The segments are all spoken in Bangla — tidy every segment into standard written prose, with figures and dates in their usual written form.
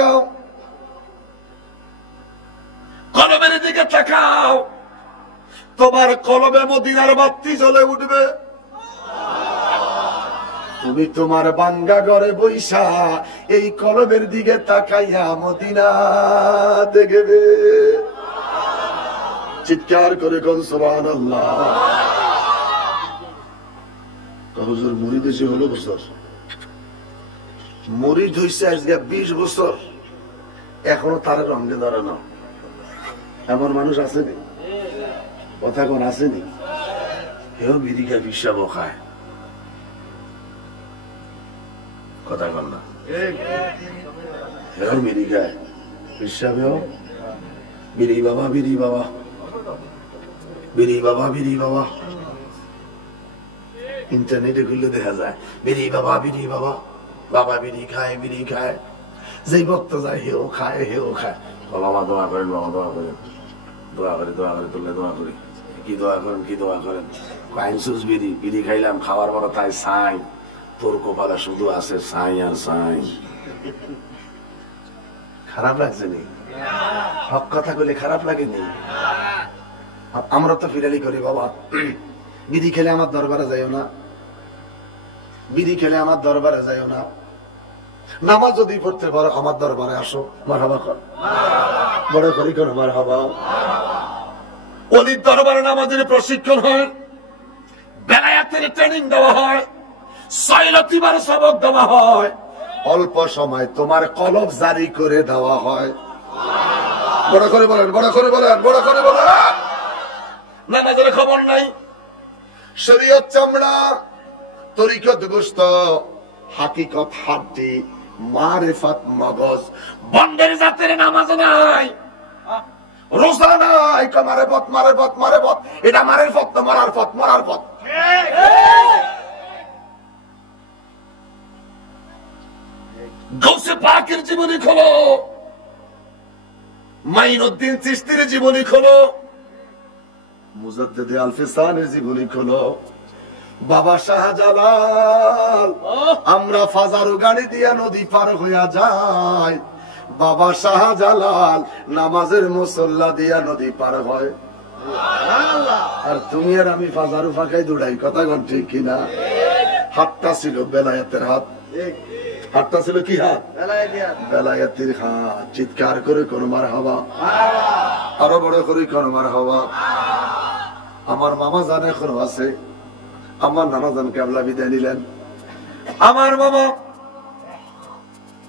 তাকাও, কলবের দিকে তাকাও, তোমার কলবে মদিনার বাতি জ্বলে উঠবে। তুমি তোমার বাঙ্গা ঘরে বৈশা এই কলবের দিকে তাকাইয়া মদিনা দেখবে। চিৎকার করে কোন সুবহানাল্লাহ। হুজুর মুরিদ হইছে হলো বছর, মুরিদ হইছে আজকে 20 বছর, এখনো তার রঙে ধরে না। এমন মানুষ আসেনি, কথা কোন আসেনি? হেও বিড়ি খায়, পিসাব খায়, কথা কন না। হেও বিড়ি খায়, পিসাবেও বিড়ি বাবা, বিড়ি বাবা, বিড়ি বাবা, বিড়ি বাবা। ইন্টারনেটে খুললে দেখা যায় বিড়ি বাবা, বিড়ি বাবা, বাবা বিড়ি খায়, বিড়ি খায়। যেই ভক্ত যায় হেও খায়, হেও খায়। বাবা দোয়া করেন, বাবা দোয়া করেন, দোয়া করে, দোয়া করে তুললে দোয়া করি। কি দোয়া করেন, কি দোয়া করেন? কাইনসুস বিড়ি, বিড়ি খাইলাম, খাওয়ার পর তাই সাই, তোর কপালে শুধু আছে সাই আর সাই। খারাপ লাগছে নি? হক কথা বলে খারাপ লাগেনি? আমরা তো ফিরালি করি, বাবা বিড়ি খেলে আমার দরবারে যাইও না, বিড়ি খেলে আমার দরবারে যাইও না। নামাজ যদি পড়তে পারো আমার দরবারে আসো, মারহাবা কর, বড় করি করো মারহাবা। ওলির দরবারে নামাজের প্রশিক্ষণ হয়, বেলায়েতের ট্রেনিং দেওয়া হয়, সয়লতিবার সবক দেওয়া হয়, অল্প সময় তোমার কলব জারি করে দেওয়া হয়। বড় করে বলেন, বড় করে বলেন, বড় করে বলেন। নামাজের খবর নাই, শরীয়ত চামড়া, তরিকত গোশত, হাকিকত হাড্ডি, মারিফাত মগজ। বন্দের জাতের নামাজ নাই, রোজা নাই, মারে পথ, মারে পথ, মারে পথ। এটা মারের পথ না, মরার পথ, মরার পথ। গৌসে পাকের জীবনী খোলো, মাইনুদ্দিন চিশতির জীবনী খোলো, মুজাদ্দিদ আল-ফিসানের জীবনী খোলো, বাবা শাহজালাল। আমরা ফাজারু গাড়ি দিয়া নদী পার হইয়া যাই, বাবা শাহজালাল নামাজের মুসল্লা দিয়া নদী পার হয়। আর তুমি আর আমি ফাজারু ফাঁকাই দৌড়াই, কথা কোন ঠিক কিনা? হাতটা ছিল বেলায়েতের হাত, হাতটা ছিল কি হাত? বেলায়েতের হাত। চিৎকার করে কোন মারহাবা, আরো বড় করে কোন মারহাবা। আমার মামা জান এখনো আছে, আমার নানা জান কেবলা বিদায় নিলেন। আমার মামা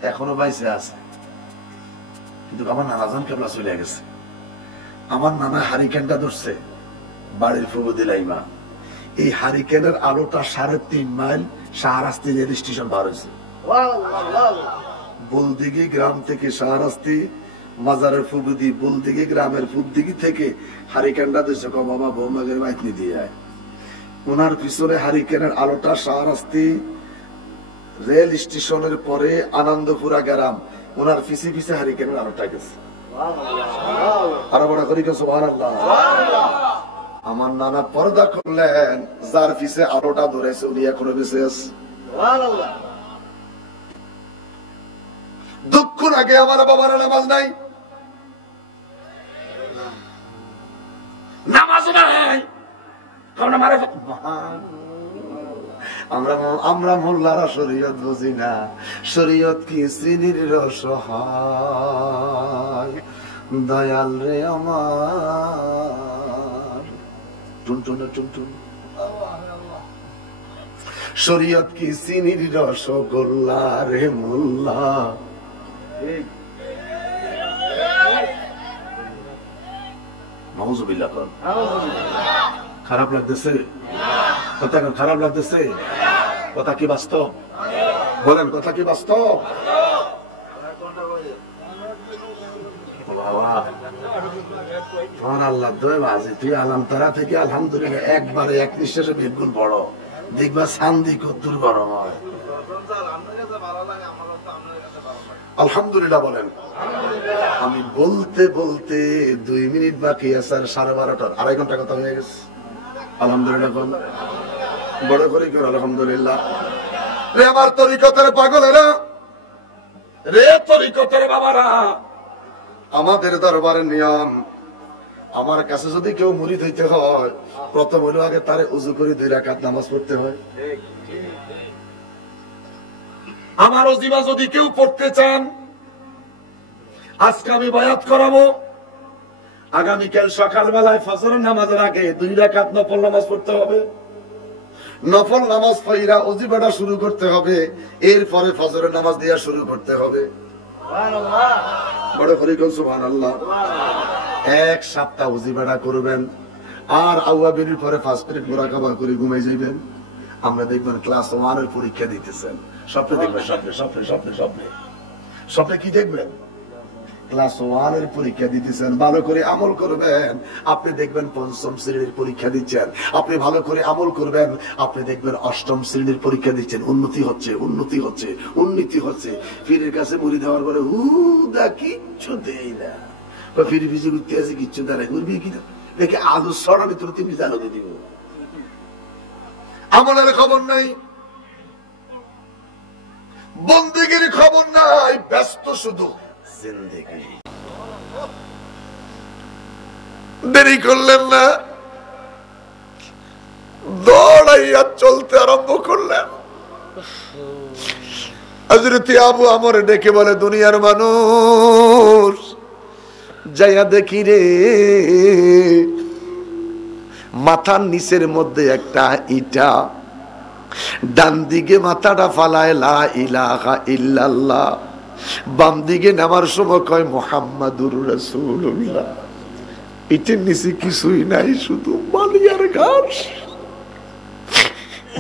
এখনো বাইসে আছে, কিন্তু আমার নানা জান কেবলা চলে গেছে। আমার নানা হারিকেনটা ধরছে, বাড়ির ফুবু দিলাইমা। এই হারিকেনের আলোটা 3.5 মাইল শাহরাস্তি রেল স্টেশন বার হয়েছে। বুলদিঘি গ্রাম থেকে শাহরাস্তি মাজারের ফুবুদি, বুলদিঘি গ্রামের ফুবদিঘি থেকে হারিকেনটা ধরছে। বাবা বৌমাগের বাইতনি দিয়ে আয়। ওনার পিছনে হারিকেনের আলোটা শাহরাস্তি রেল স্টেশনের পরে আনন্দপুরা গ্রাম, ওনার পিছে পিছে হারিকেনের আলোটা গেছে। আরো বড় করি সুবহানাল্লাহ। আমার নানা পর্দা করলেন, যার পিছে আলোটা ধরেছে উনি এখনো বেঁচে আছে। দুঃখ লাগে আমার বাবার নামাজ নাই, নামাজ নাই। আমরা মোল্লারা শরীয়ত বুঝি না, শরীয়ত কি শ্রীনির রসহায়, দয়াল রে আমার টুনটুন টুনটুন। শরীয়ত কি শ্রীনির রসগোল্লা রে মোল্লা। নাউযুবিল্লাহ। খারাপ লাগতেছে কথা? খারাপ লাগতেছে কথা? কি বাস্তব? বলেন কথা কি বাস্তব? আল্লাহ দোয়াজি তুই আলামতারা থেকে আলহামদুলিল্লাহ একবারে এক নিঃশ্বাসে বিলকুল বড় দেখবা শান্তি কদ্দুর গরম হয়। আলহামদুলিল্লাহ বলেন। আমি বলতে বলতে 2 মিনিট বাকি আছে, 12:30, 2.5 ঘন্টা কথা হয়ে গেছে। আলহামদুলিল্লাহ বড় করে কর আলহামদুলিল্লাহ। রে আমার তরিকতের পাগলেরা, রে তরিকতের বাবারা, আমাদের দরবারের নিয়ম, আমার কাছে যদি কেউ মুরিদ হইতে হয়, প্রথম হলো আগে তারে উযু করে 2 রাকাত নামাজ পড়তে হয়। আমার ওজিফা যদি কেউ পড়তে চান, আজকে আমি বায়াত করাবো, আগামীকাল সকালবেলায় ফজরের নামাজের আগে 2 রাকাত নফল নামাজ পড়তে হবে। নফল নামাজ পড়া ওজিফাটা শুরু করতে হবে, এরপরে ফজরের নামাজ দিয়া শুরু করতে হবে। সুবহানাল্লাহ, বড় করে কোন সুবহানাল্লাহ। 1 সপ্তাহ ওজিফাটা করবেন, আর আওয়াবিনের পরে 5 মিনিট মুরাকাবা করে ঘুমাই যাবেন। আমরা দেখবেন ক্লাস 1 এর পরীক্ষা দিতেছেন, স্বপ্নে দেখবেন, স্বপ্নে কি দেখবেন? ক্লাস 1 এর পরীক্ষা দিতেছেন, ভালো করে আমল করবেন, আপনি দেখবেন 5ম শ্রেণীর পরীক্ষা দিচ্ছেন। আপনি ভালো করে আমল করবেন, আপনি দেখবেন 8ম শ্রেণীর পরীক্ষা দিচ্ছেন। উন্নতি হচ্ছে, উন্নতি হচ্ছে, উন্নতি হচ্ছে। পীরের কাছে মুড়ি দেওয়ার পরে দা কিচ্ছু দেই না, ফিরে ভিজে ঘুরতে আছে, কিচ্ছু দাঁড়ায় ঘুরবি কি দেখে আলু সরানি তোর 3 জানো দিয়ে দিব। আমলের খবর নাই, বন্দেগীর খবর নাই, ব্যস্ত শুধু জিন্দেগি। দেরি করলেন না, দৌড়াইয়া চলতে আরম্ভ করলেন। হযরত আবু আমর ডেকে বলে, দুনিয়ার মানুষ, যাইয়া দেখি রে, মাথার নিচের মধ্যে একটা ইটা, ডান দিকে মাথাটা ফালায় লা ইলাহা ইল্লাল্লাহ, বাম দিকে নামার সময় কয় মুহাম্মাদুর রাসূলুল্লাহ। ইটের নিচে কিছুই নাই, শুধু বালিয়ার ঘাস।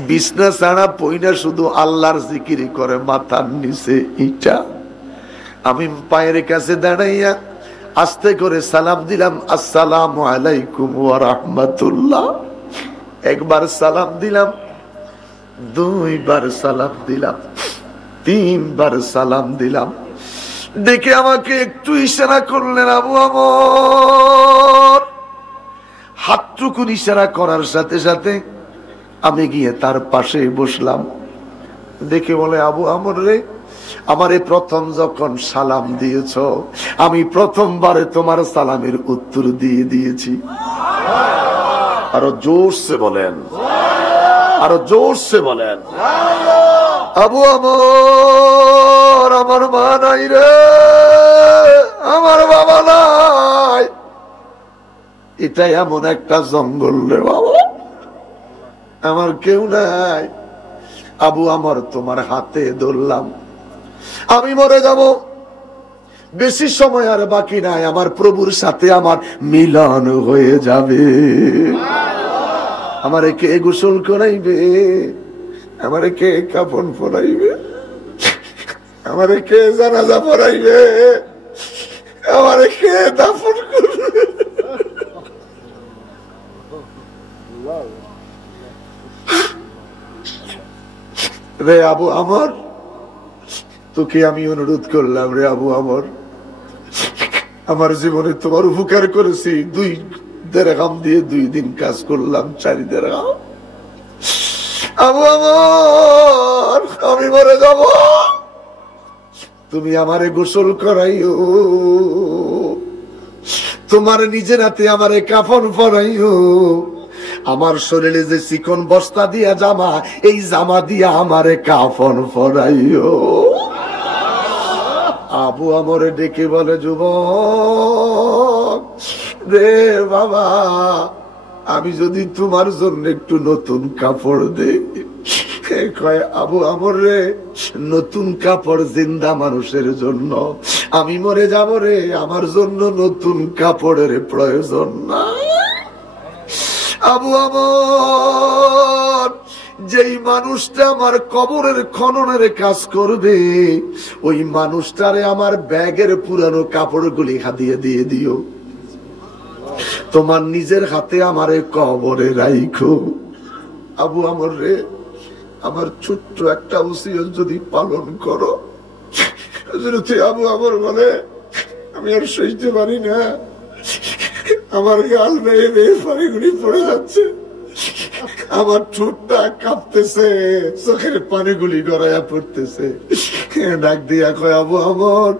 বিছনা ছাড়া পইনা শুধু আল্লাহর জিকির করে, মাথার নিচে ইটা। আমি পায়ের কাছে দাঁড়াইয়া আস্তে করে সালাম দিলাম, আসসালামু আলাইকুম ওয়া রাহমাতুল্লাহ। একবার সালাম দিলাম, 2 বার সালাম দিলাম, 3 বার সালাম দিলাম। দেখে আমাকে একটু ইশারা করলেন আবু আমর। হাতটুকুন ইশারা করার সাথে সাথে আমি গিয়ে তার পাশে বসলাম। দেখে বলে, আবু আমর রে, আমারে প্রথম যখন সালাম দিয়েছ, আমি প্রথমবারে তোমার সালামের উত্তর দিয়ে দিয়েছি। আরো জোরসে বলেন, আরো জোরসে বলেন। আবু আমর, আমার মা নাই রে, আমার বাবা নাই, এটা এমন একটা জঙ্গল রে বাবা, আমার কেউ নাই। আবু আমর, তোমার হাতে ধরলাম, আমি মরে যাব, বেশি সময় আর বাকি নাই, আমার প্রভুর সাথে আমার মিলন হয়ে যাবে। আমারে কে গোসল করাইবে, আমারে কে কাফন পরাইবে, আমারে কে জানাজা পরাইবে, আমারে কে দাফন করবে? রে আবু আমর, তোকে আমি অনুরোধ করলাম রে আবু আমর, আমার জীবনে তোমার উপকার করেছি, 2 দিরহাম দিয়ে 2 দিন কাজ করলাম, 4 দিরহাম। আবু আমর, আমি মরে যাব, তুমি আমারে গোসল করাইও, তোমার নিজের হাতে আমারে কাফন পরাইও, আমার শরীরে যে চিকন বস্তা দিয়া জামা, এই জামা দিয়া আমারে কাফন পরাইও। আবু আমরে ডেকে বলে, যুবক রে বাবা, আমি যদি তোমার জন্য একটু নতুন কাপড় দেই। কয়, আবু আমর রে, নতুন কাপড় জিন্দা মানুষের জন্য, আমি মরে যাব রে, আমার জন্য নতুন কাপড়ের প্রয়োজন না। আবু আমর, যেই মানুষটা আমার কবরের খননের কাজ করবে, ওই মানুষটারে আমার ব্যাগের পুরানো কাপড়গুলি হাতিয়ে দিয়ে দিও, তোমার নিজের হাতে আমারে কবরে রাইখো। আবু আমর রে, আমার ছোট্ট একটা ওসিয়ত যদি পালন করো। আবু আমর বলে, আমি আর সইতে পারি না, আমার গাল বেয়ে বেয়ে পানিগুলি পড়ে যাচ্ছে, আমার ঠোঁটটা কাঁপতেছে, চোখের পানিগুলি গড়াইয়া পড়তেছে, ডাক দিয়া কয় আবু আমর,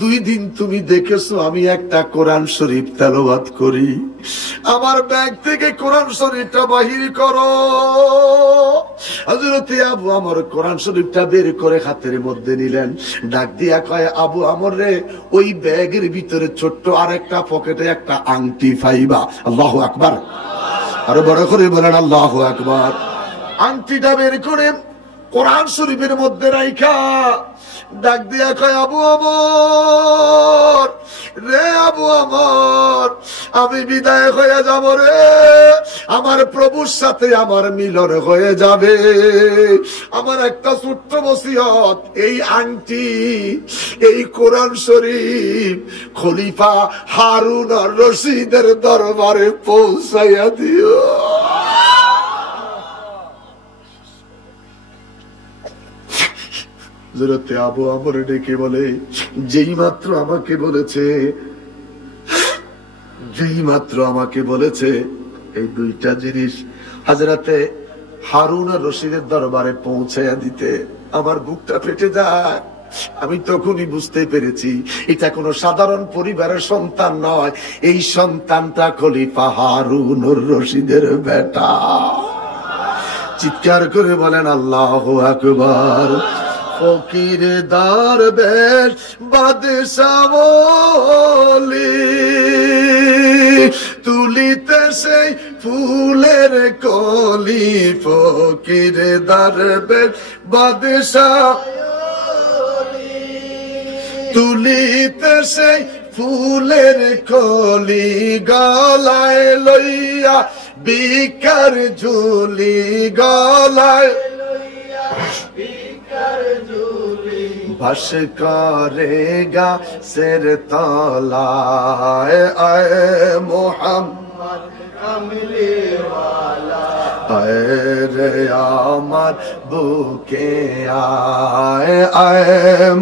2 দিন তুমি দেখেছো আমি একটা কোরআন শরীফ তেলাওয়াত করি, আমার ব্যাগ থেকে কোরআন শরীফটা বাহির করো। হযরত আবু আমর কোরআন শরীফটা বের করে হাতের মধ্যে নিলেন। ডাক দিয়া কয় আবু আমর রে, ওই ব্যাগের ভিতরে ছোট্ট আরেকটা পকেটে একটা আংটি পাইবা। আল্লাহু আকবার, আরো বড় করে বলেন আল্লাহু আকবার। আংটিটা বের করে কোরআন শরীফের মধ্যে রাইখা ডাক দিয়া কয় আবু আমর রে, আবু আমর, আমি বিদায় হয়ে যাব রে, আমার প্রভুর সাথে আমার মিলন হয়ে যাবে। আমার একটা ছোট্ট ওসিয়ত, এই আংটি, এই কোরআন শরীফ খলিফা হারুন আর রশিদের দরবারে পৌঁছাইয়া দিও। হযরত আবু আমর ডেকে বলে, যেই মাত্র আমাকে বলেছে এই 2টা জিনিস হযরতে হারুন আর রশিদের দরবারে পৌঁছায়া দিতে, আমার বুকটা ফেটে যায়। আমি তখনই বুঝতে পেরেছি এটা কোনো সাধারণ পরিবারের সন্তান নয়, এই সন্তানটা খলিফা হারুন আর রশিদের বেটা। চিৎকার করে বলেন আল্লাহু আকবার। ফকির দরবেশ বাদশাহ ওলি, তুলিতে সেই ফুলের কলি। ফকির দরবেশ বাদশাহ তুলিতে সেই ফুলের কলি, গলায় লইয়া বিকার ঝুলি, গলায় ভাস করেগা সের তলায়, আয় মোহাম্মদ কামলি ওয়ালা, আয় রে আমার বুকে আয়, আয়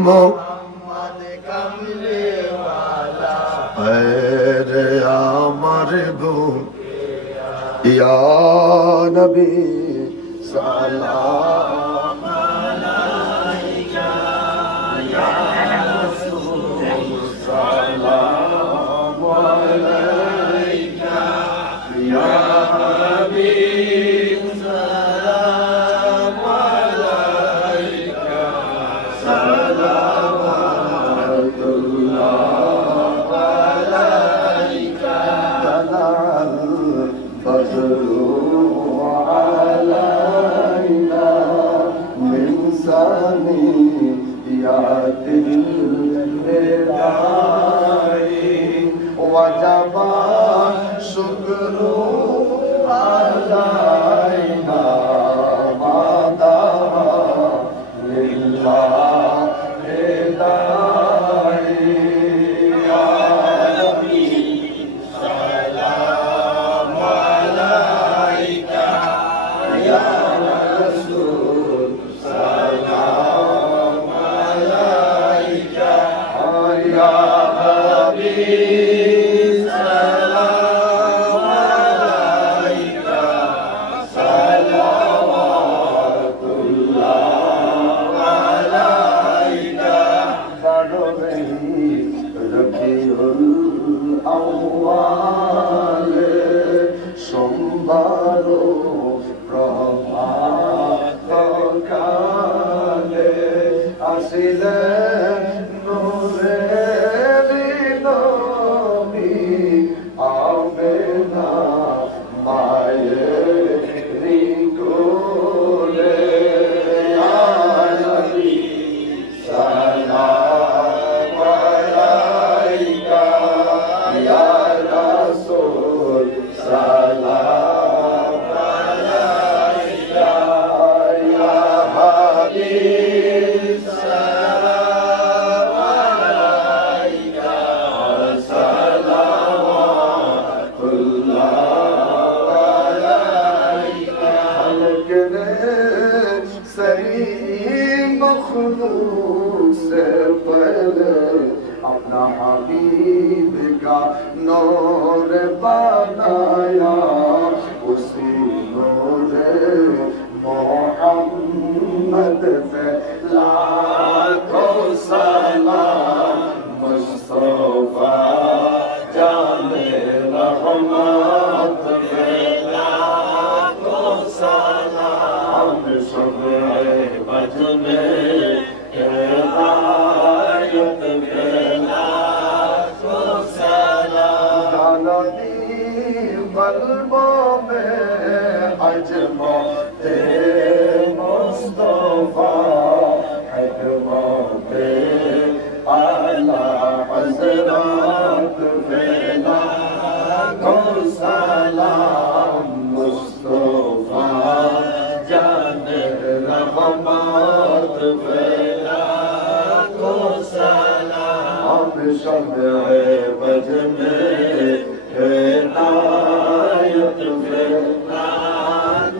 মোহাম্মদ কামলি ওয়ালা, আয় রে আমার বুকে ইয়া নবী সালাম আলাইকা, ইয়া রাসূল সালাম আলাইকা, ইয়া হাবিব সালাম আলাইকা, সালাওয়াতুল্লাহ আলাইকা, তালাল বদরু আলাইনা মিন সানিয়াতিল বিদাই, ওয়াজাবা শুকরু আলাইনা মাদা লিল্লাহি দাই, ইয়া নবী সালাম আলাইকা, ইয়া রাসূল সালাম আলাইকা, ইয়া হাবিব সালাম আলাইকা, সালাওয়াতুল্লাহ আলাইকা, বারোই রবিউল আউয়াল সোমবার প্রভাত কালে আসিলেন নূরের নবী, আমেনা মায়ের কোলে, ইয়া নবী সালাম আলাইকা, ইয়া রাসূল সালাম আলাইকা, ইয়া হাবিব সালাম আলাইকা, সালাওয়াতুল্লাহ আলাইকা, খালকনে सही मखलूक से पहले अपना हबीब का नूर बनाया, उसी नूर मोहम्मद से लाख कल्बों में अजमते मुस्तफा हिकमते आला हज़रत वेला को सलाम मुस्तफा जाने रहमत वेला को सलाम शम्ए बज में हिदायत वेला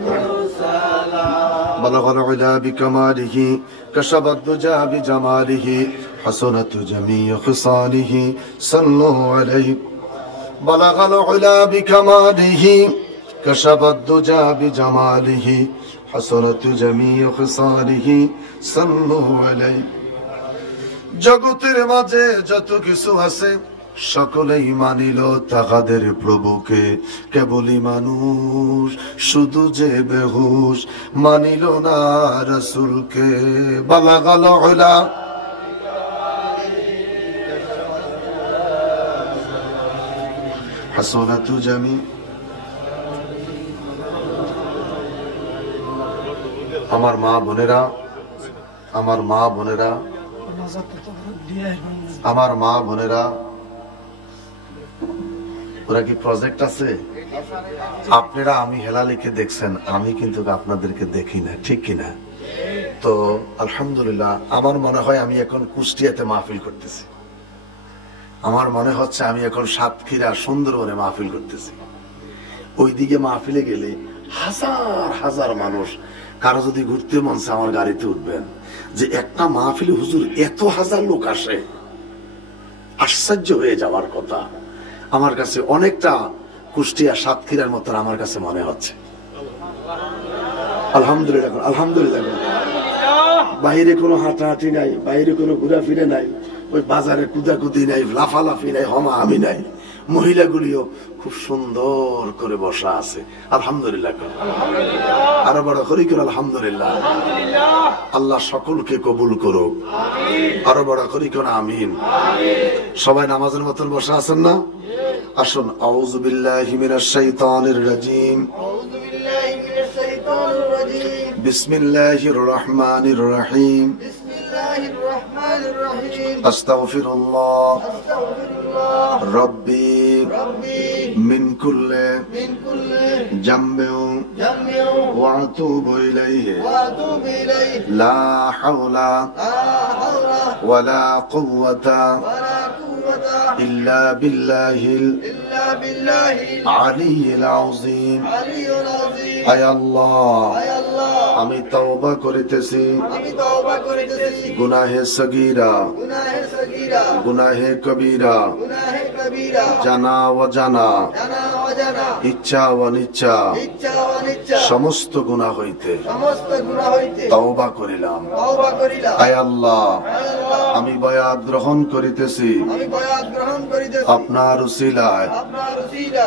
को सलाम बलग़ अल-उला बिकमालिही कशफ़ अद-दुजा बिजमालिही हसनत जमीअ ख़िसालिही सल्लु अलैहि बलग़ अल-उला बिकमालिही कशफ़ अद-दुजा बिजमालिही हसनत जमीअ ख़िसालिही सल्लु अलैहि जगतेर माझे যত কিছু আছে সকলেই মানিল তাহাদের প্রভুকে কেবলই মানুষ শুধু যে বেহুশ মানিল না রাসূলকে বালাগাল উলা হাসনাতু জামি আমার মা বোনেরা আমার মা বোনেরা আমার মা বোনেরা ওরা কি প্রজেক্ট আছে আপনারা আমি হেলা লিখে দেখছেন আমি কিন্তু আপনাদেরকে দেখি না ঠিক কিনা তো আলহামদুলিল্লাহ আমার মনে হয় আমি এখন কুষ্টিয়াতে মাহফিল করতেছি আমার মনে হচ্ছে আমি এখন সাতক্ষীরা সুন্দরবনে মাহফিল করতেছি ওইদিকে মাহফিলে গেলে হাজার হাজার মানুষ কারো যদি ঘুরতে মন চায় আমার গাড়িতে উঠবেন যে একটা মাহফিলে হুজুর এত হাজার লোক আসে আশ্চর্য হয়ে যাওয়ার কথা আমার কাছে অনেকটা কুষ্টিয়া সাতক্ষীরার মতো আমার কাছে মনে হচ্ছে আলহামদুলিল্লাহ আলহামদুলিল্লাহ বাইরে কোনো হাঁটাহাঁটি নাই বাইরে কোনো ঘোরাফিরে নাই ওই বাজারে কুদাকুদি নাই লাফালাফি নাই হমাহামি নাই মহিলাগুলিও খুব সুন্দর করে বসা আছে আলহামদুলিল্লাহ আরো বড় করি করে আলহামদুলিল্লাহ আল্লাহ সকলকে কবুল করুক আরো বড় করি করে আমিন সবাই নামাজের মতন বসা আছেন না আসুন আউযু বিল্লাহি মিনাশ শাইতানির রাজিম বিসমিল্লাহির রহমানির রহিম আস্তাগফিরুল্লাহ রব্বি মিন কুল্লি জামবিন ওয়া আতুবু ইলাইহি লা হাওলা ওয়ালা কুওয়াতা ইল্লা বিল্লাহিল আলিয়্যিল আযীম আয় আল্লাহ আমি তওবা করিতেছি গুনাহে সগীরা গুনাহে কবীরা জানা অজানা ইচ্ছা অনিচ্ছা সমস্ত গুনাহ হইতে তওবা করিলাম আয় আল্লাহ আমি বয়াত গ্রহণ করিতেছি আপনার উসিলায়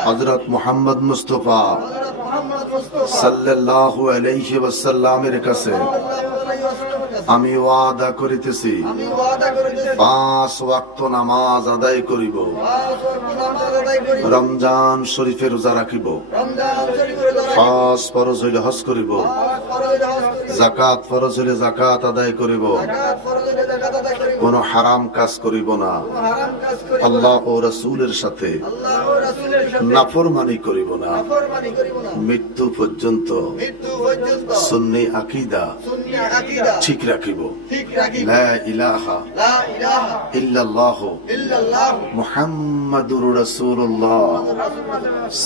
হযরত মুহাম্মদ মুস্তাফা সাল্লাল্লাহু আলাইহি ওয়াসাল্লামের কাছে আমি ওয়াদা করিতেছি 5 ওয়াক্ত নামাজ আদায় করিব রমজান শরীফের রোজা রাখিব হজ ফরজ হইলে হজ করিব যাকাত ফরজ হইলে যাকাত আদায় করিব কোন হারাম কাজ করিব না আল্লাহ ও রাসূলের সাথে নাফরমানি করিব না মৃত্যু পর্যন্ত সুন্নি আকীদা ঠিক রাখিব লা ইলাহা ইল্লাল্লাহ মুহাম্মাদুর রাসূলুল্লাহ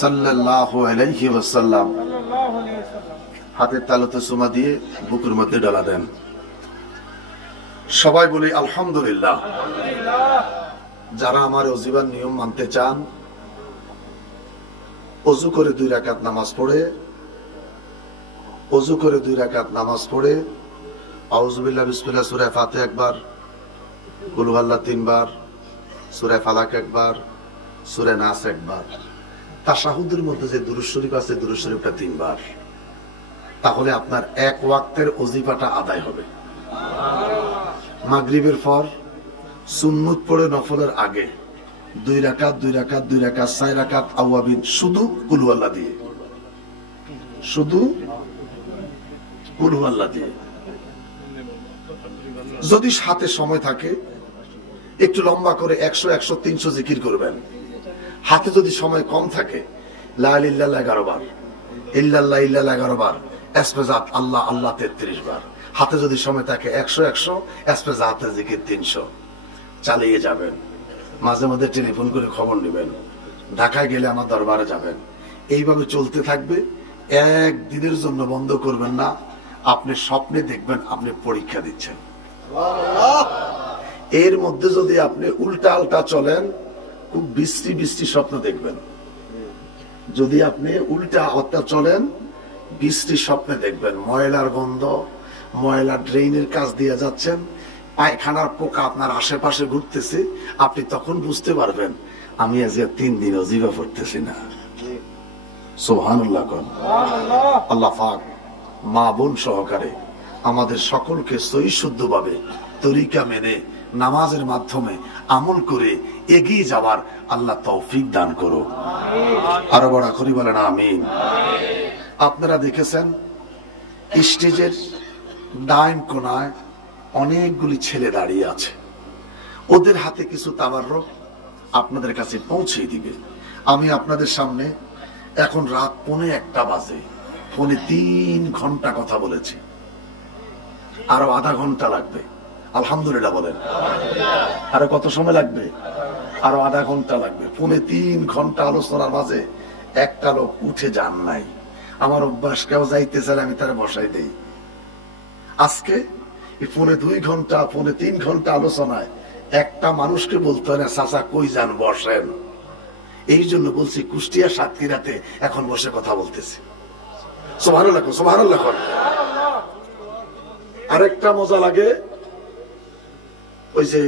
সাল্লাল্লাহু আলাইহি ওয়াসাল্লাম হাতের তালুতে চুমা দিয়ে বুকের মধ্যে ডালা দেন সবাই বলি আলহামদুলিল্লাহ যারা আমার ওজিবার নিয়ম মানতে চান ওযু করে 2 রাকাত নামাজ পড়ে ওযু করে 2 রাকাত নামাজ পড়ে আউযু বিল্লাহি বিসমিল্লাহ সূরা ফাতিহা একবার কুল হুয়াল্লাহ 3 বার সূরা ফালাক একবার সূরা নাস একবার তাশাহুদের মধ্যে যে দুরূদ শরীফ আছে দুরূদ শরীফটা 3 বার তাহলে আপনার এক ওয়াক্তের ওজিফাটা আদায় হবে মাগরিবের পর সুন্নত পড়ে নফলের আগে 2 রাকাত 2 রাকাত 2 রাকাত 4 রাকাত আওয়াবিন, শুধু কুল হুয়াল্লাহ দিয়ে, শুধু কুল হুয়াল্লাহ দিয়ে। যদি হাতে সময় থাকে একটু লম্বা করে 100 100 300 জিকির করবেন। হাতে যদি সময় কম থাকে লা ইলাহা ইল্লাল্লাহ 11 বার, ইল্লাল্লাহ ইল্লাল্লাহ 11 বার, ইসফাজাত আল্লাহ আল্লাহ 33 বার। হাতে যদি সময় থাকে 100 100, ইসফাজাতের জিকির 300 চালিয়ে যাবেন। মাঝে মাঝে টেলিফোন করে খবর নেবেন, ঢাকায় গেলে আমার দরবারে যাবেন। এইভাবে চলতে থাকবে, একদিনের জন্য বন্ধ করবেন না। আপনি স্বপ্নে দেখবেন আপনি পরীক্ষা দিচ্ছেন। এর মধ্যে যদি আপনি উল্টা আল্টা চলেন, খুব বিশ্রী বিশ্রী স্বপ্ন দেখবেন। যদি আপনি উল্টা আল্টা চলেন, বিশ্রী স্বপ্নে দেখবেন। ময়লার গন্ধ, ময়লা ড্রেনের কাছ দিয়ে যাচ্ছেন, পায়খানার পোকা আপনার আশেপাশে ঘুরতেছে। আপনি তখন বুঝতে পারবেন আমি আজ 3 দিন অজিফা পড়তেছি না। সুবহানাল্লাহ। আল্লাহ পাক মা বোন সহকারে আমাদের সকলকে সহি শুদ্ধভাবে তরিকা মেনে নামাজের মাধ্যমে আমল করে এগিয়ে যাওয়ার আল্লাহ তৌফিক দান করো। আরো বড় করে বলেন আমিন। আপনারা দেখেছেন স্টেজের ডাইন কোনায় অনেকগুলি ছেলে দাঁড়িয়ে আছে। ওদের হাতে কিছু তাবাররুক আপনাদের কাছে পৌঁছে দিবে। আমি আপনাদের সামনে এখন রাত 1:45 বাজে, 3 ঘন্টা কথা বলেছি, আরো আধা ঘন্টা লাগবে। আলহামদুলিল্লাহ বলেন। আরো কত সময় লাগবে? আরো আধা ঘন্টা লাগবে। 3 ঘন্টা আলোচনার মাঝে একটা লোক উঠে যান নাই। আমার অভ্যাস, কেউ যাইতে চাইলে আমি তারা বসাই দেই। আজকে 2 ঘন্টা 3 ঘন্টা আলোচনায় একটা মানুষকে বলতে হয় না চাচা কই যান বসেন। এই জন্য বলছি কুষ্টিয়া সাতক্ষীরাতে এখন বসে কথা বলতেছি। সুবহানাল্লাহ, সুবহানাল্লাহ। আরেকটা মজা লাগে, ওই যে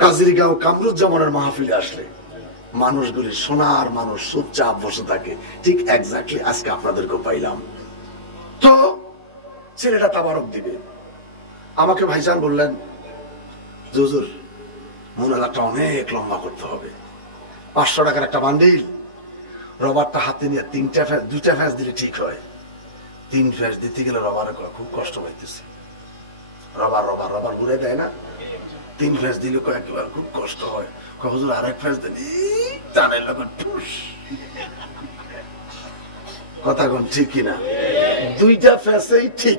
কাজিরগাঁও কামরুজ্জামানের মাহফিলে আসলে মানুষগুলি সোনার মানুষ চুপচাপ বসে থাকে। ঠিক এক্স্যাক্টলি আজকে আপনাদেরকেও পাইলাম। তো ছেলেটা তাবারক দিবে। আমাকে ভাইজান বললেন, হুজুর মুনাজাতটা অনেক লম্বা করতে হবে। 500 টাকার একটা বান্ডিল, রবারটা হাতে নিয়ে 2টা ফ্যাস দিলে ঠিক হয়। 3 ফ্যাস দিতে গেলে রবারে খুব কষ্ট পাইতেছে। রবার ঘুরে দেয় না, 3 ফ্যাস দিলে কয়েকবার খুব কষ্ট হয়। হুজুর আরেক ফ্যাস দেন, টানের লোক ঠুস। কথা কোন ঠিক কিনা? 2টা ফ্যাসেই ঠিক।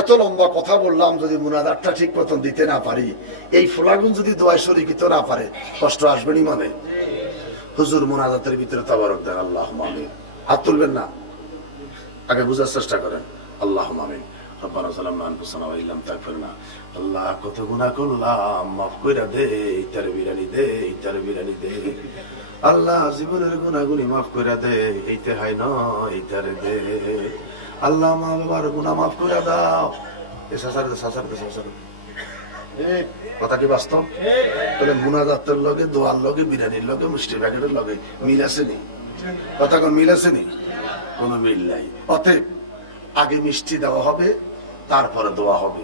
এত লম্বা কথা বললাম, যদি মুনাজাতটা ঠিক মতন দিতে না পারি, এই ফোলাগুন যদি দোয়া শরীকিত না পারে, কষ্ট আসবেনি মানে। হুজুর মুনাজাতের ভিতরে তাবারক দেন, আল্লাহুম্মা আমিন। হাত তুলবেন না, আগে বুঝার চেষ্টা করেন। আল্লাহুম্মা আমিন। রব্বানা যালামনা আনফুসানা ওয়া ইল্লাম তাগফির লানা, আল্লাহ কত গুনাহ করলাম, মাফ কইরা দে, ইতারে বিরানি দে, ইতারে বিরানি দে। আল্লাহ জীবনের গুনাহগুলি মাফ কইরা দে, এইতে হয় না এইতারে দে। আল্লাহ মা বাবার গুনাহ মাফ করে দাও। কথা কি বাস্তব? তাহলে মুনাজাতের লগে, দোয়ার লগে, বিরিয়ানির লগে, মিষ্টির প্যাকেটের লগে মিল আছে নি? কথা কোন মিল আছে নি? কোনো মিল নাই। অতএব আগে মিষ্টি দেওয়া হবে, তারপরে দোয়া হবে।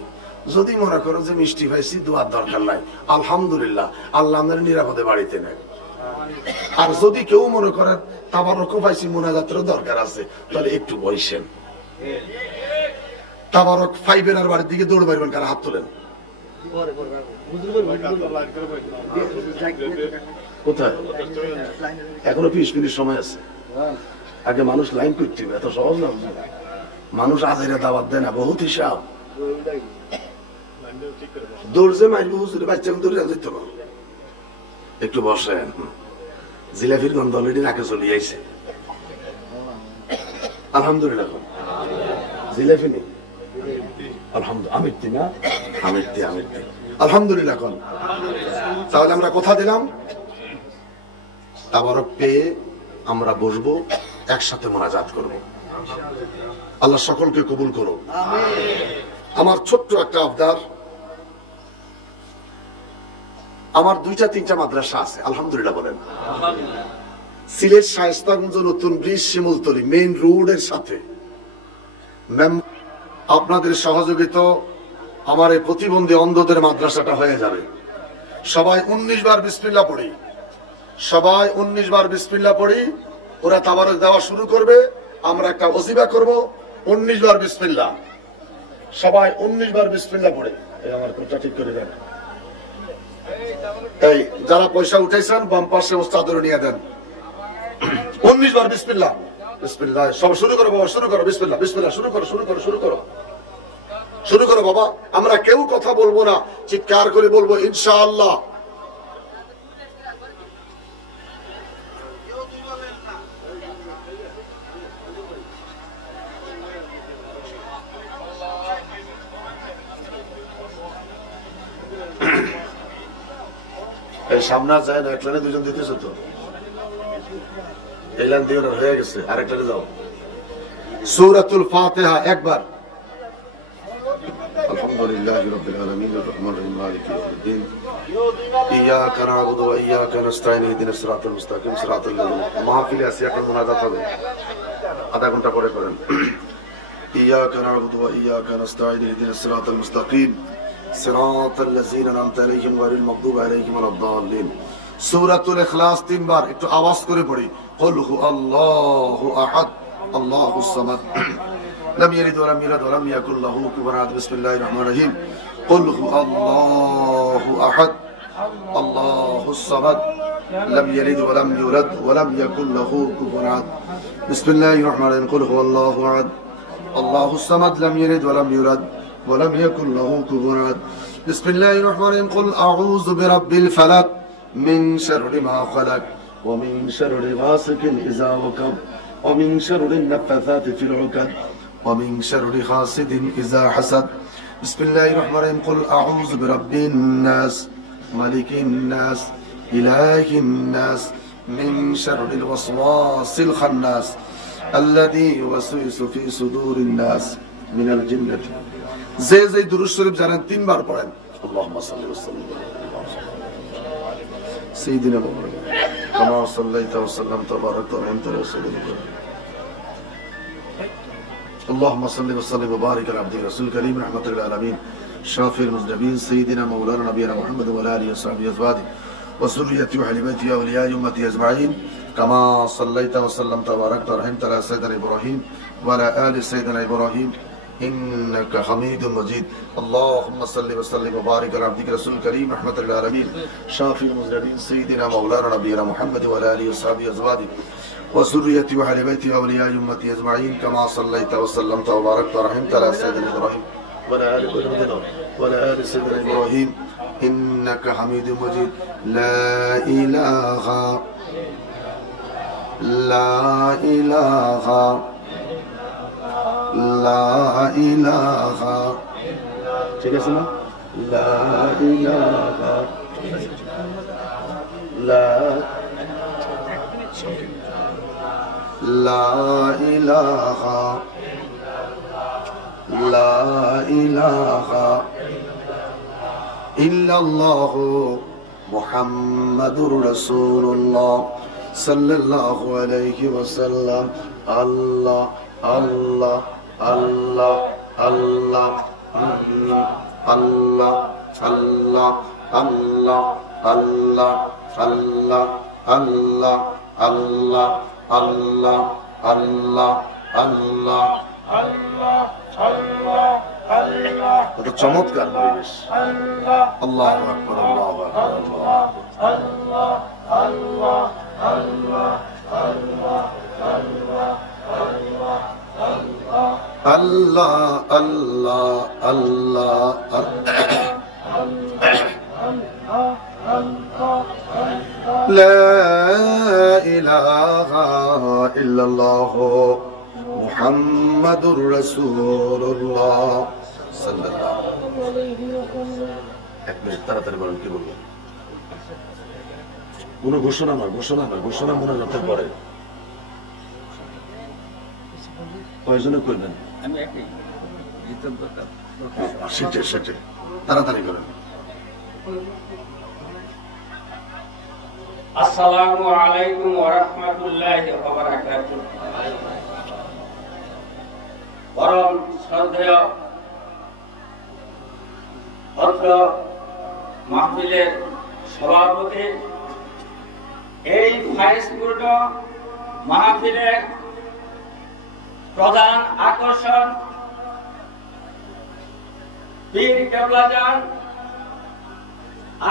যদি মনে করো যে মিষ্টি পাইছি, দোয়ার দরকার নাই, আলহামদুলিল্লাহ, আল্লাহ আমাদের নিরাপদে বাড়িতে নেয়। আর যদি কেউ মনে করেন তাবারুক পাইছি, মুনাজাতের দরকার আছে, তাহলে একটু বসেন। তাবারক 5 এর বাড়ির দিকে দৌড় মারবেন, কারা হাত তোলেন। কোথায়? এখনো 20 মিনিট সময় আছে। আগে মানুষ লাইন করতে হবে, এত সহজ না। মানুষ আজের দাওয়াত দেয় না, বহুত হিসাব। দৌড় যে মারবে হুজুরে, বাচ্চা দৌড়ে যেত না। একটু বসেন। জিলাপির গন্ধ অলরেডি নাকে চলে আইছে। আলহামদুলিল্লাহ। জিলাপি নেই, আলহামদুলিল্লাহ। আমিরতি না, আমিরতি আমিরতি, আলহামদুলিল্লাহ। তাহলে আমরা কথা দিলাম, তাবারক পেয়ে আমরা বসবো, একসাথে মুনাজাত করব। আল্লাহ সকলকে কবুল করো। আমার ছোট্ট একটা আবদার, আমার 2টা-3টা মাদ্রাসা আছে, আলহামদুলিল্লাহ বলেন। সিলেট শায়েস্তাগঞ্জ নতুন ব্রিজ শিমুলতলি মেইন রোডের সাথে। আপনাদের সহযোগিতা আমার এই প্রতিবন্ধী অন্ধদের মাদ্রাসাটা হয়ে যাবে। সবাই 19 বার বিসমিল্লাহ পড়ি, সবাই 19 বার বিসমিল্লাহ পড়ি। ওরা তাবারক দেওয়া শুরু করবে, আমরা একটা ওজিফা করব 19 বার বিসমিল্লাহ। সবাই 19 বার বিসমিল্লাহ পড়ে। এই আমার কোনটা ঠিক করে দেন। এই যারা পয়সা উঠাইছেন বাম পাশে ওস্তাদের নিয়ে দেন। 19 বার বিসমিল্লাহ। বিসমিল্লাহ সব শুরু করো বাবা, শুরু করো। বিসমিল্লাহ বিসমিল্লাহ শুরু করো, শুরু করো, শুরু করো, শুরু করো বাবা। আমরা কেউ কথা বলবো না, চিৎকার করে বলবো ইনশাআল্লাহ। এই সামনে যায় না, এক লাইনে দুজন দিতেছে তো, এই লাইন দিয়ে হয়ে গেছে, আরেক লাইনে যাও। সূরাতুল ফাতিহা একবার। আলহামদুলিল্লাহি রাব্বিল আলামিন আর রহমানির রহিম মালিকি ইয়াউমিদ্দিন ইয়াকা না'বুদু ওয়া ইয়াকা নাস্তাঈন ইহদিনাস সিরাতাল মুস্তাকিম সিরাতাল লাযিনা। মাহফিলে আসি, এখন মুনাজাত হবে, আধা ঘন্টা পরে করেন। ইয়াকা না'বুদু ওয়া ইয়াকা নাস্তাঈন ইহদিনাস সিরাতাল মুস্তাকিম সিরাতাল লাযিনা আন'আমতা আলাইহিম গায়রিল মাগদুবি আলাইহিম ওয়ালাদ-দাল্লিন। সূরাতুল ইখলাস 3 বার, একটু আওয়াজ করে পড়ি। কুল হু আল্লাহু আহাদ আল্লাহুস সামাদ لم يلد ولم يولد ولم يكن له كفوا احد. بسم الله الرحمن الرحيم. قل هو الله احد الله الصمد لم يلد ولم يولد ولم يكن له كفوا احد. بسم الله الرحمن الرحيم. قل هو الله احد الله الصمد لم يلد ولم يولد ولم يكن له كفوا احد. بسم الله الرحمن الرحيم. قل اعوذ برب الفلق من شر ما خلق ومن شر غاسق اذا وقب ومن شر النفاثات في العقد ومن شر حاسد إذا حسد. بسم الله الرحمن الرحيم. قل أعوذ برب الناس ملك الناس إله الناس من شر الوسواس الخناس الذي يوسوس في صدور الناس من الجنة. زي درود شريف জানেন 3 বার পড়েন। اللهم صل وسلم سيدنا محمد كما صليت وسلمت وباركت وانعمت على سيدنا. اللهم صل وسلم وبارك على عبدك رسول الكريم رحمة للعالمين شافي المذنبين سيدنا مولانا نبينا محمد وعلى اله وصحبه ازواجه وذريته واهل بيته واولياء امته اجمعين كما صليت وسلمت وباركت ورحمت على سيدنا ابراهيم وعلى ال سيدنا ابراهيم انك حميد مجيد. اللهم صل وسلم وبارك على عبدك رسول الكريم رحمة للعالمين شافي المذنبين سيدنا مولانا نبينا محمد وعلى اله وصحبه ازواجه وذريته واهل بيته واولياء امتي اجمعين كما صليت وسلمت وباركت ورحمت على سيدنا ابراهيم وعلى ال سيدنا ابراهيم انك حميد مجيد. لا اله لا اله لا اله ঠিক আছে না? لا اله لا لا إله لا إله إلا الله محمد رسول الله صلى الله عليه وسلم. الله الله الله الله الله الله الله الله الله الله الله الله Allah Allah Allah Allah Allah Allah. কত চমৎকার পরিবেশ। আল্লাহু আকবার আল্লাহু আকবার আল্লাহ আল্লাহ আল্লাহ আল্লাহ আল্লাহ আল্লাহ আল্লাহ আল্লাহ আল্লাহ لا إله إلا الله محمد رسول الله صلى الله عليه وسلم. এক মিনিট তাড়াতাড়ি বলেন কি বলবেন? কোন ঘোষণা নয়, ঘোষণা নয়, ঘোষণা মনে রাখতে পারে। কয়জনে করবেন? আমি একই সেটে সেটে তাড়াতাড়ি করেন। আসসালামু আলাইকুম ওয়া রাহমাতুল্লাহি ওয়া বারাকাতুহু। পরম শ্রদ্ধেয় ভদ্র মাহফিলের সভাপতি, এই ফাইজপূর্ণ মাহফিলের প্রধান আকর্ষণ পীর কেবলাজান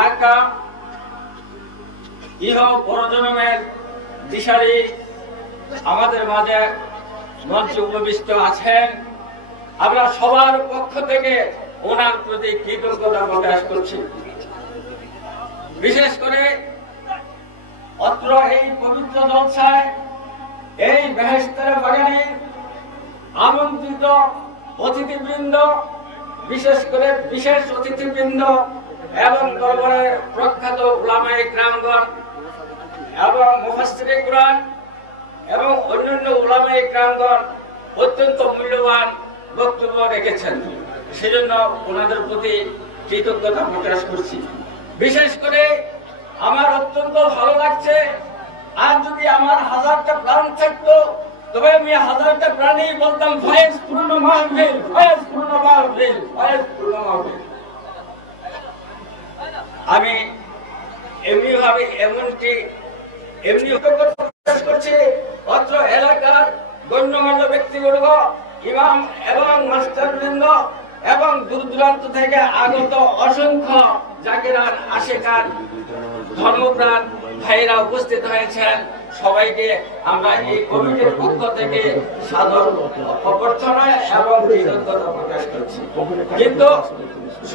আকা ইহ পরজন্মের দিশারি আমাদের মাঝে মঞ্চে উপবিষ্ট আছেন। আমরা সবার পক্ষ থেকে ওনার প্রতি কৃতজ্ঞতা প্রকাশ করছি। বিশেষ করে অত্র এই পবিত্র জলসায় এই বেহেশতের বাগানে আমন্ত্রিত অতিথিবৃন্দ, বিশেষ করে বিশেষ অতিথিবৃন্দ এবং দরবারের প্রখ্যাত উলামায়ে কিরামগণ এবং মুফাসসিরে কুরআন এবং অন্যান্য উলামায়ে কিরামগণ অত্যন্ত মূল্যবান বক্তব্য রেখেছেন। সেজন্য ওনাদের প্রতি কৃতজ্ঞতা প্রকাশ করছি। বিশেষ করে আমার অত্যন্ত ভালো লাগছে, আর যদি আমার 1000টা প্রাণ থাকতো তবে আমি 1000টা প্রাণই বলতাম ফয়েজ পূর্ণ মাহফিল, ফয়েজ পূর্ণ মাহফিল, ফয়েজ পূর্ণ মাহফিল। আমি এমনি প্রকাশ করছি অত্র এলাকার গণ্যমান্য ব্যক্তিবর্গ, ইমাম এবং মাস্টারবৃন্দ এবং দূর দূরান্ত থেকে আগত অসংখ্য জাকিরান, আশিকান, ধর্মপ্রাণ ভাইরা উপস্থিত হয়েছেন। সবাইকে আমরা এই কমিটির পক্ষ থেকে সাদর অভ্যর্থনা এবং কৃতজ্ঞতা প্রকাশ করছি। কিন্তু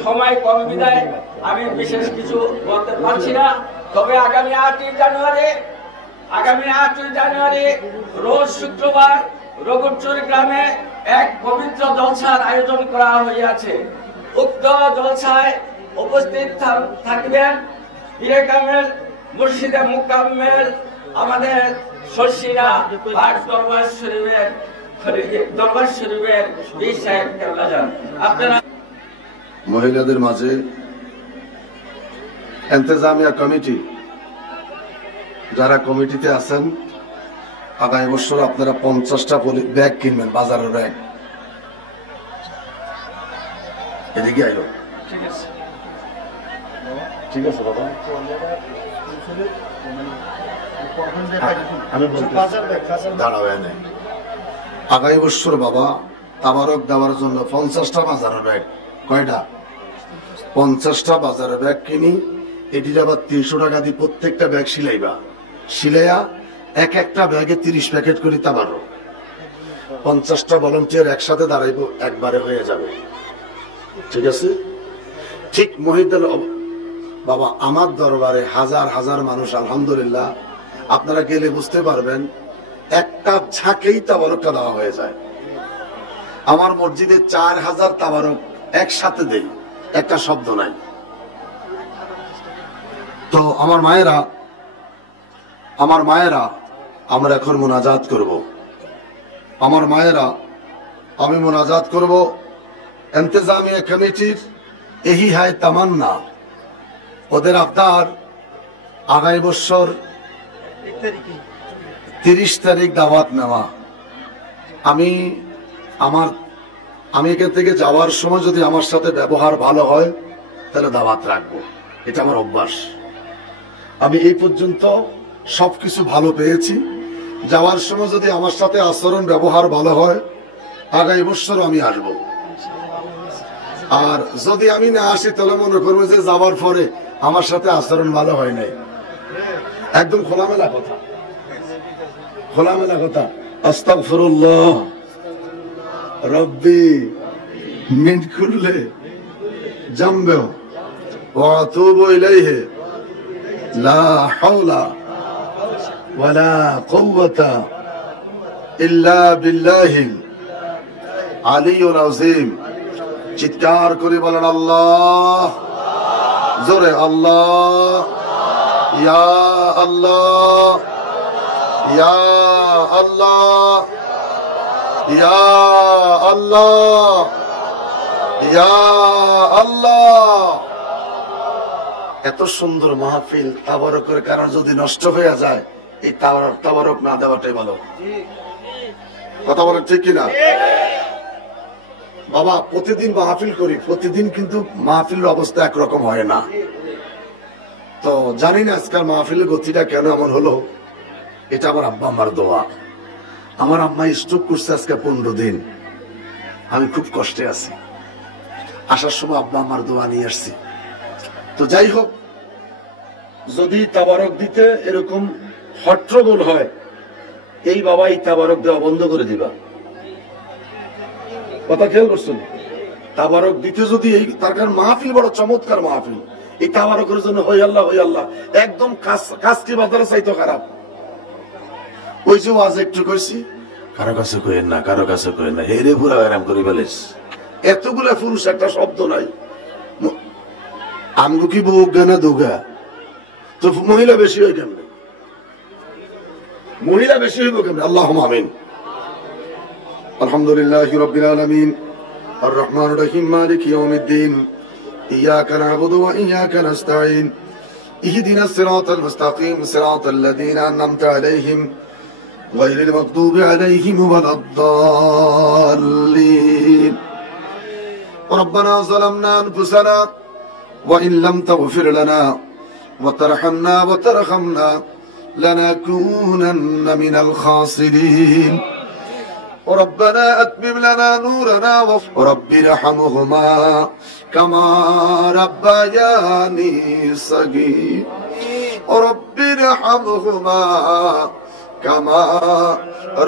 সময় কম বিদায় আমি বিশেষ কিছু বলতে পারছি না। তবে আগামী 8ই জানুয়ারি রোজ শুক্রবার রঘুরচর গ্রামে এক পবিত্র জলসার আয়োজন করা হইয়াছে। উক্ত জলসায় উপস্থিত থাকবেন পীরে কামেল, মুর্শিদে মুকাম্মেল, আমাদের শর্ষিরা আর দরবার শরীফের পীর সাহেব কেবলাজান। আপনারা মহিলাদের মাঝে ইন্তেজামিয়া কমিটি যারা কমিটিতে আছেন, আগামী বছর আপনারা 50টা ব্যাগ কিনবেন, বাজারের ব্যাগ। এদিকে আইলো, ঠিক আছে বাবা। আমি দাঁড়াও, এনে আগামী বছর বাবা তাবারক দেওয়ার জন্য 50টা বাজারের ব্যাগ। কয়টা? 50টা বাজারের ব্যাগ কিনি। এটির আবার 300 টাকা দিয়ে প্রত্যেকটা ব্যাগ সিলাইবা। সিলাইয়া একটা ব্যাগে 30 প্যাকেট করে তাবারক। 50টা ভলান্টিয়ার একসাথে দাঁড়াইবো, একবারে হয়ে যাবে। ঠিক আছে? ঠিক মহিদুল বাবা, আমার দরবারে হাজার হাজার মানুষ, আলহামদুলিল্লাহ আপনারা গেলে বুঝতে পারবেন, একটা ঝাঁকেই তাবারকটা দেওয়া হয়ে যায়। আমার মসজিদে 4000 তাবারক একসাথে দেই, একটা শব্দ নাই। তো আমার মায়েরা আমরা এখন মোনাজাত করব। আমার মায়েরা, আমি মোনাজাত করব। ইন্তেজামিয়া কমিটির এই হায় তামান্না, ওদের আপনার আগামী বছর 30 তারিখ দাওয়াত নেওয়া। আমি এখান থেকে যাওয়ার সময় যদি আমার সাথে ব্যবহার ভালো হয় তাহলে দাওয়াত রাখবো, এটা আমার অভ্যাস। আমি এই পর্যন্ত সবকিছু ভালো পেয়েছি। যাওয়ার সময় যদি আমার সাথে আচরণ ব্যবহার ভালো হয়, আগামী বছর আমি আসবো। আর যদি আমি না আসি তাহলে মনে করবো যে যাওয়ার পরে আমার সাথে আচরণ ভালো হয় নাই। একদম খোলামেলা কথা, খোলামেলা কথা। আস্তাগফিরুল্লাহ রব্বি মিন কুল্লি জামবি ওয়া আতুবু ইলাইহি লা হাওলা ওয়ালা কুওয়াতা ইল্লা বিল্লাহিল আলিয়্যুল আযীম। চিৎকার করে বলেন আল্লাহ, জোরে আল্লাহ, ইয়া আল্লাহ, ইয়া আল্লাহ, ইয়া আল্লাহ, ইয়া আল্লাহ। এত সুন্দর মাহফিল, তাবারকের কারণ যদি নষ্ট হয়ে যায়, এই তাবারক না দেওয়াটাই ভালো। কথা বলেন ঠিক কিনা? বাবা, প্রতিদিন মাহফিল করি, প্রতিদিন কিন্তু মাহফিলের অবস্থা একরকম হয় না। তো জানি না আজকাল মাহফিলের গতিটা কেন এমন হলো। এটা আমার আব্বা আমার দোয়া। আমার আম্মা স্ট্রোক করছে আজকে 15 দিন। আমি খুব কষ্টে আছি। আসার সময় আব্বা আমার দোয়া নিয়ে আসছি। তো যাই হোক, যদি তাবারক দিতে এরকম হট্টগোল হয়, এই বাবা এই তাবারক দেওয়া বন্ধ করে দিবা। কথা খেয়াল করছেন? তাবারক দিতে যদি এই, তার কারণ মাহফিল বড় চমৎকার মাহফিল। এই তাবারকের জন্য হই আল্লাহ একদম কাজটি বাজারে চাইতো খারাপ। ওই যে আজ একটু কইছি, কারো কাছে কইেন না, কারো কাছে কইেন না, হেরে পুরা আরাম করে ফেলিস। এতগুলা পুরুষ একটা শব্দ নাই। আমগো কি বউ গানা দুগা, তো মহিলা বেশি হয় কেমন? মহিলা বেশি হইব কেমন? আল্লাহুম্মা আমিন। আলহামদুলিল্লাহি রাব্বিল আলামিন আর রহমানির রহিম মালিকি ইয়াউমিদ্দিন ইয়্যাকা না'বুদু ওয়া ইয়্যাকা নাস্তাঈন ইহদিনাস সিরাতাল মুস্তাকিম সিরাতাল লাযীনা আন'আমতা আলাইহিম গায়রিল মাগদুবি আলাইহিম ওয়ালাদ দাল্লিন। ربنا ظلمنا أنفسنا وإن لم تغفر لنا وترحمنا وترحمنا لنكونن من الخاسرين. ربنا أتمم لنا نورنا ورب ارحمهما كما ربياني صغيرا. رب ارحمهما كما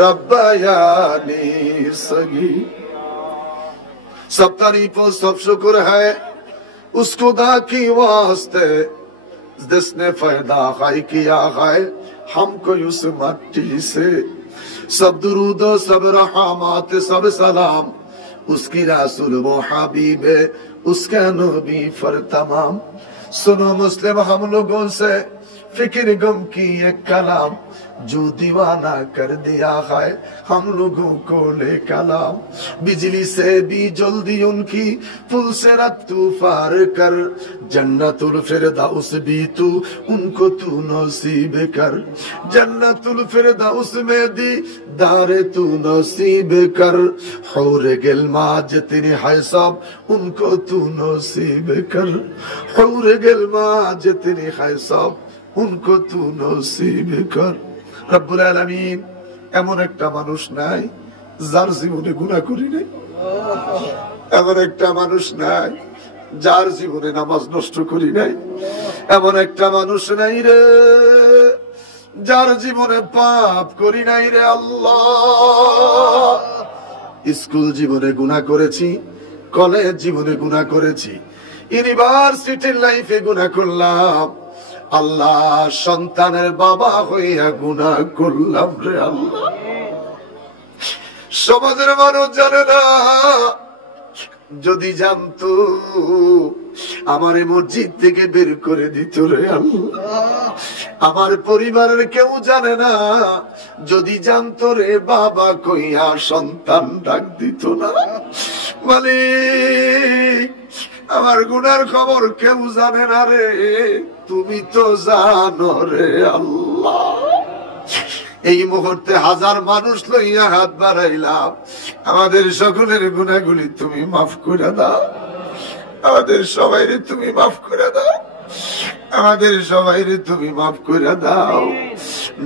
ربياني صغيرا. सब तारीफ और सब शुक्र है उस खुदा की वास्ते जिसने पैदा किया है हमको उस मट्टी से. सब दुरूद सब रहमत सब सलाम उसकी रसूल वो हबीब उसका नबी फर तमाम. सुनो मुस्लिम हम लोगों से फिक्र गम की एक कलाम जो दीवाना कर दिया है हम लोगों को ले कलाम. बिजली से भी जल्दी उनकी पुल से रख तू पार कर. जन्नतुल फिरदौस भी तू उनको तू नसीब कर. जन्नतुल फिरदौस में दी दारे तू नसीब कर. हौर गिलमा जितने है सब उनको तू नसीब कर. हौर गिलमा जितने है सब उनको तू नसीब कर. রব্বুল আলামিন এমন একটা মানুষ নাই যার জীবনে গুনাহ করি নাই. এমন একটা মানুষ নাই যার জীবনে নামাজ নষ্ট করি নাই. এমন একটা মানুষ নাই রে যার জীবনে পাপ করি নাই রে আল্লাহ. স্কুল জীবনে গুনাহ করেছি, কলেজ জীবনে গুনাহ করেছি, ইউনিভার্সিটির লাইফে গুনাহ করলাম. আল্লাহ সন্তানের বাবা হইয়া গুনাহ করলাম রে আল্লাহ. সমাজের মানুষ জানে না, যদি জানতো আমার মসজিদ থেকে বের করে দিত রে আল্লাহ. আমার পরিবারের কেউ জানে না, যদি জানতো রে বাবা কইয়া সন্তান ডাক দিত না. মালিক আমার গুনার খবর কেউ জানে না রে, তুমি তো জানো রে আল্লাহ. এই মুহূর্তে হাজার মানুষ লইয়া হাত বাড়াইলাম, আমাদের সকলের গুনাহগুলি তুমি মাফ করে দাও. আমাদের সবাইরে তুমি মাফ করে দাও. আমাদের সবাইরে তুমি মাফ করে দাও.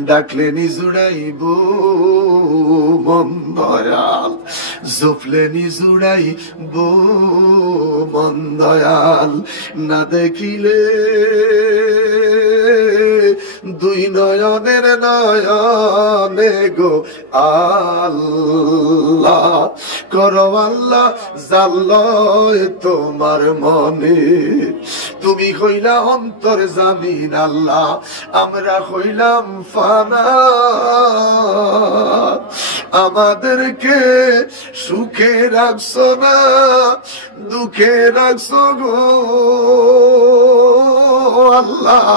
ডাকলে নিজুড়াইব মন দয়াল, জপলে নিজুড়াইব মন দয়াল. না দেখিলে দুই নয়নের নয়নে গো আল্লাহ. করো আল্লাহ জাল্লয় তোমার মনে. তুমি হইলা অন্তর জামিন আল্লাহ, আমরা হইলাম ফানা. আমাদেরকে সুখে রাখছো না, দুঃখে রাখছো গো আল্লাহ.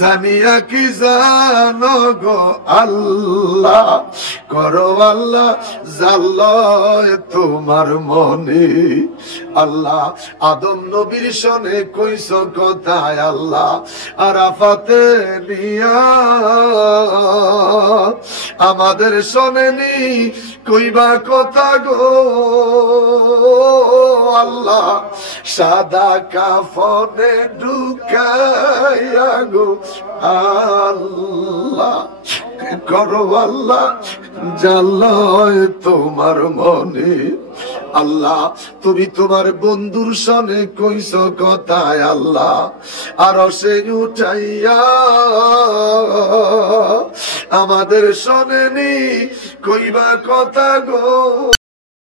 জানিয়া কি জানো গো আল্লাহ. করো আল্লাহ জাল্লয় তোমার মনে. আল্লাহ আদম নবীর শোনে কইস কথায় আল্লাহ আরাফাতে নিয়া. আমাদের শোনেনি কইবা কথা গো আল্লাহ. সাদা কাফনে ঢুকাইয়া গো আল্লাহ করো আল্লাহ জাল্লায় তোমার মনে। আল্লাহ তুমি তোমার বন্ধুর সনে কইস কথায় আল্লাহ আর সে উঠাইয়া আমাদের শোনেনি কইবা কথা গো।